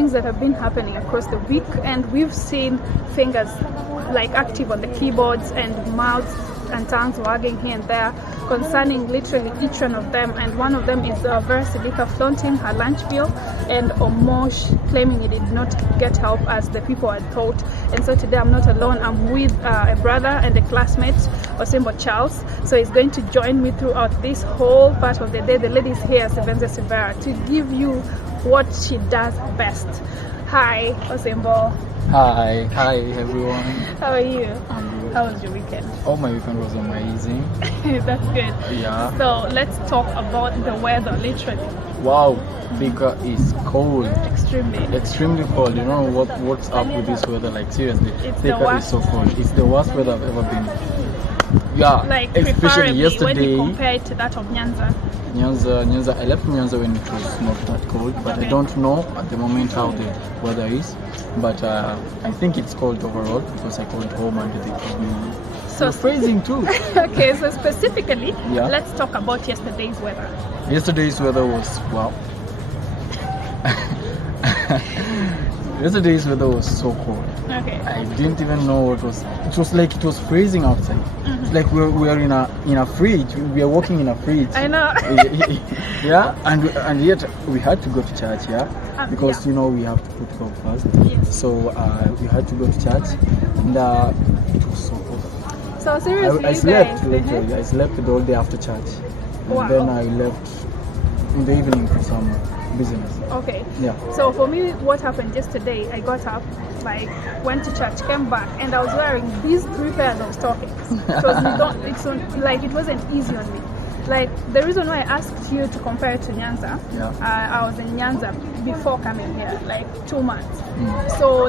things that have been happening across the week, and we've seen fingers like active on the keyboards and mouths and tongues wagging here and there concerning literally each one of them. And one of them is Vera Sidika flaunting her lunch bill, and Omosh claiming he did not get help as the people had thought. And so today I'm not alone. I'm with a brother and a classmate, Osembo Charles. So he's going to join me throughout this whole part of the day. The lady is here, Sevenze Severa, to give you what she does best. Hi, Osembo. Hi everyone. How are you? How was your weekend? Oh, my weekend was amazing. That's good. Yeah. So let's talk about the weather, literally. Wow, Bika is cold. Extremely cold. You know what's up with this weather? Like seriously, It's Bika the worst. is so cold. It's the worst weather I've ever been. Yeah, like especially preferably yesterday. when you compare it to that of Nyanza. Nyanza, I left Nyanza when it was not that cold, but Okay. I don't know at the moment how the weather is. But I think it's cold overall because I called home and they told me So it's freezing too. Okay, so specifically, Yeah. let's talk about yesterday's weather. Yesterday's weather was wow. Yesterday's weather was so cold. Okay. I didn't even know what was. It was like it was freezing outside. It's like we're in a fridge. We are walking in a fridge. I know. Yeah, and yet we had to go to church. Yeah, because yeah. we have to put God first. Yes. So we had to go to church, and it was so cold. So seriously, I you slept guys, literally. I slept the whole day after church, and Wow. then I left in the evening for some business. Okay. Yeah. So for me, what happened yesterday, I got up, went to church, came back, and I was wearing these 3 pairs of stockings. So it wasn't easy on me. Like, the reason why I asked you to compare it to Nyanza, I was in Nyanza before coming here, 2 months. So,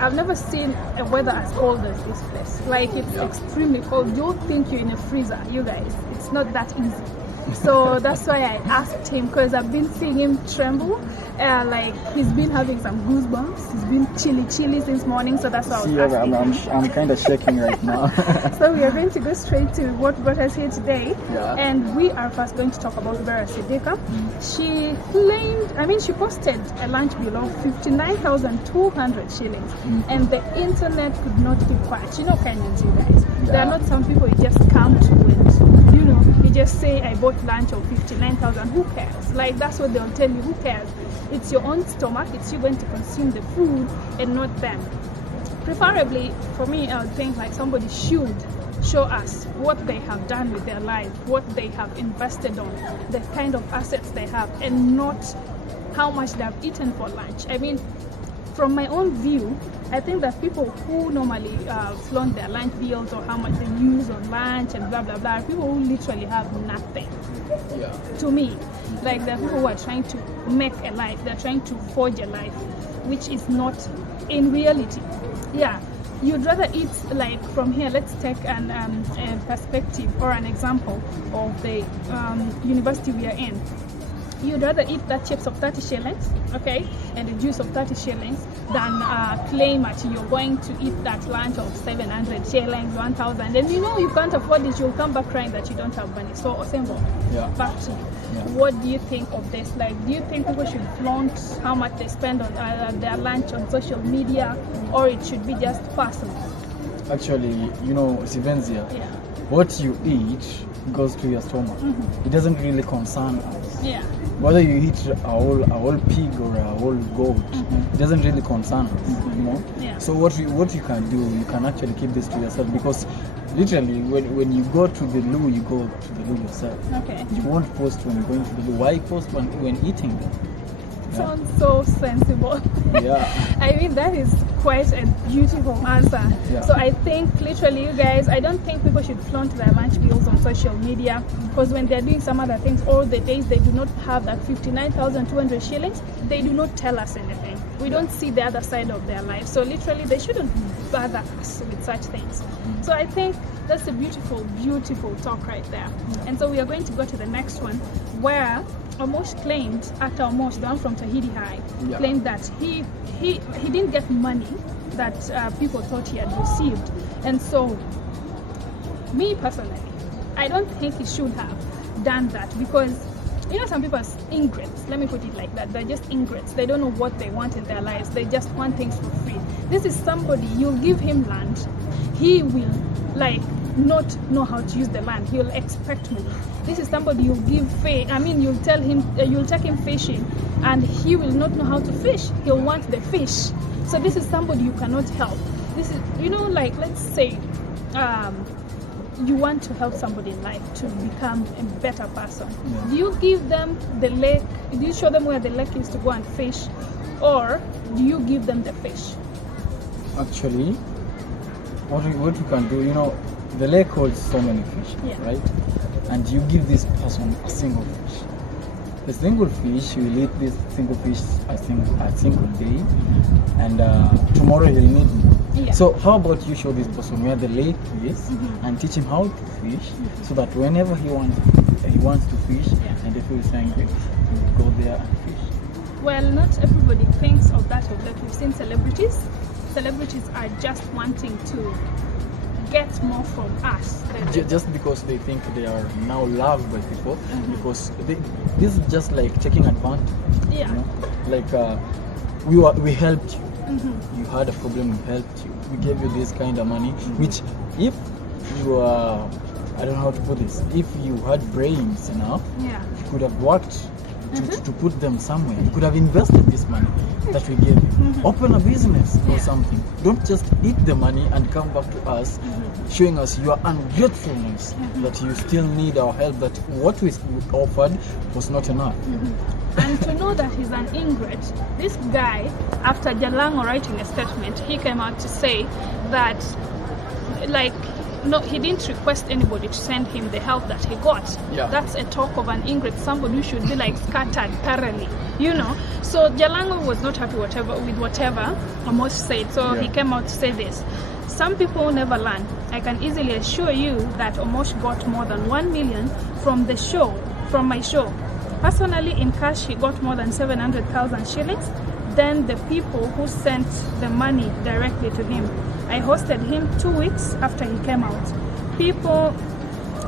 I've never seen a weather as cold as this place. It's extremely cold. Don't think you're in a freezer, you guys. It's not that easy. So that's why I asked him, because I've been seeing him tremble. He's been having some goosebumps. He's been chilly since morning. So that's why I was asking him. I'm kind of shaking right now. So we are going to go straight to what brought us here today. Yeah. And we are first going to talk about Vera Sidika. She she posted a lunch bill of 59,200 shillings. And the internet could not keep quiet. You know Kenyans, you guys. Yeah. There are not some people you just come to and, you just say, I bought lunch of 59,000. Who cares? That's what they'll tell you. Who cares? It's your own stomach. It's you going to consume the food and not them. Preferably, for me, I would think somebody should show us what they have done with their life, what they have invested on, the kind of assets they have, and not how much they have eaten for lunch. From my own view, I think that people who normally flaunt their lunch bills or how much they use on lunch and blah, blah, blah, are people who literally have nothing. Yeah. To me, there are people who are trying to make a life, they're trying to forge a life, which is not in reality. Yeah, you'd rather eat, from here, let's take a perspective or an example of the university we are in. You'd rather eat that chips of 30 shillings, okay, and the juice of 30 shillings than claim that you're going to eat that lunch of 700 shillings, 1,000, and you can't afford it. You'll come back crying that you don't have money. So, Osembo, back to you. Yeah. What do you think of this? Do you think people should flaunt how much they spend on their lunch on social media, or it should be just personal? Actually, Sivenzia, what you eat goes to your stomach. It doesn't really concern us. Yeah. Whether you eat a whole pig or a whole goat, it doesn't really concern us. Yeah. So what you can do, you can actually keep this to yourself, because literally when you go to the loo, you go to the loo yourself. Okay. You won't post when you're going to the loo. Why post when eating them? Sounds so sensible. Yeah. That is quite a beautiful answer. Yeah. So I think literally, you guys, I don't think people should flaunt their lunch bills on social media, because when they're doing some other things, all the days they do not have that 59,200 shillings, they do not tell us anything. We don't see the other side of their life. So literally, they shouldn't bother us with such things. So I think that's a beautiful, beautiful talk right there. And so we are going to go to the next one, where Omosh claimed, after Omosh, the one from Tahiti High, claimed that he didn't get money that people thought he had received. And so, me personally, I don't think he should have done that, because You know, some people are ingrates. Let me put it like that. They're just ingrates. They don't know what they want in their lives. They just want things for free. This is somebody, you'll give him land. He will, like, not know how to use the land. He'll expect money. This is somebody you'll give faith. I mean, you'll tell him, you'll take him fishing, and he will not know how to fish. He'll want the fish. So this is somebody you cannot help. This is, you know, like, let's say, you want to help somebody in life to become a better person. Do you give them the lake? Do you show them where the lake is to go and fish, or do you give them the fish? Actually, what we can do, you know, the lake holds so many fish, right? And you give this person a single fish. The single fish, you will eat this single fish a single day, and tomorrow he'll need more. So how about you show this person where the lake is and teach him how to fish, so that whenever he wants to fish and he feels angry, go there and fish. Well, not everybody thinks of that. We've seen celebrities. Celebrities are just wanting to get more from us. Just because they think they are now loved by people, because this is just like taking advantage. You know? Like we helped you. You had a problem, we helped you. We gave you this kind of money, which if you I don't know how to put this. If you had brains enough, you could have worked to put them somewhere. You could have invested this money that we gave you. Open a business or something. Don't just eat the money and come back to us showing us your ungratefulness, that you still need our help, that what we offered was not enough. And to know that he's an ingrate, this guy, after Jalango writing a statement, he came out to say that, like, no, he didn't request anybody to send him the help that he got. That's a talk of an ingrate, somebody who should be like scattered thoroughly, you know. So Jalango was not happy with whatever Omosh said, so he came out to say this. Some people never learn. I can easily assure you that Omosh got more than 1 million from my show. Personally, in cash, he got more than 700,000 shillings. Then the people who sent the money directly to him. I hosted him 2 weeks after he came out. People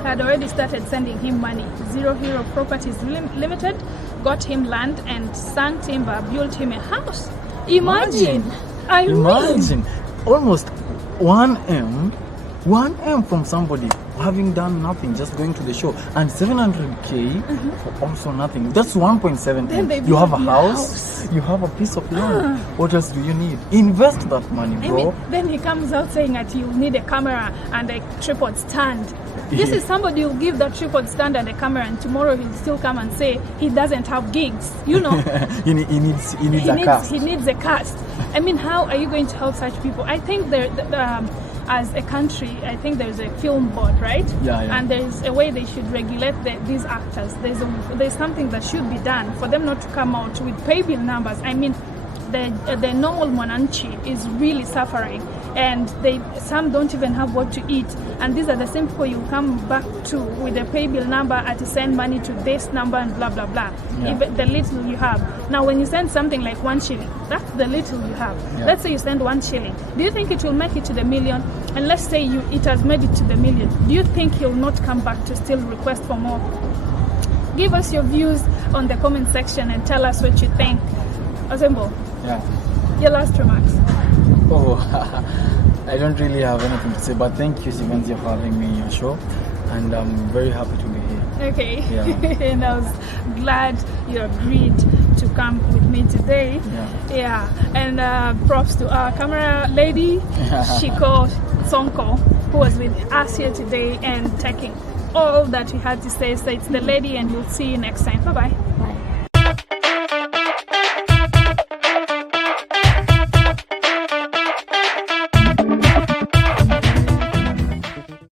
had already started sending him money. Zero Hero Properties Limited got him land and Sang Timber built him a house. Imagine. Almost 1M from somebody having done nothing, just going to the show, and 700K for also nothing. That's 1.7 M. You have a house, you have a piece of land. What else do you need? Invest that money, bro. I mean, then he comes out saying that you need a camera and a tripod stand. This is somebody who give that tripod stand and a camera, and tomorrow he'll still come and say he doesn't have gigs. You know, he needs a cast. He needs a cast. I mean, how are you going to help such people? I think as a country, I think there's a film board, right? And there's a way they should regulate these actors. There's something that should be done for them not to come out with pay bill numbers. I mean, the normal Mwananchi is really suffering, and some don't even have what to eat. And these are the same people you come back to with a pay bill number and to send money to this number and blah blah blah. Even the little you have. Now, when you send something like 1 shilling, that's the little you have. Let's say you send 1 shilling. Do you think it will make it to the million? And let's say it has made it to the million. Do you think he'll not come back to still request for more? Give us your views on the comment section and tell us what you think. Azembo, your last remarks. I don't really have anything to say, but thank you, Sivenzia, for having me on your show, and I'm very happy to be here. Okay. And I was glad you agreed to come with me today. And props to our camera lady, Shiko Sonko, who was with us here today and taking all that we had to say. So it's the lady, and we'll see you next time. Bye bye.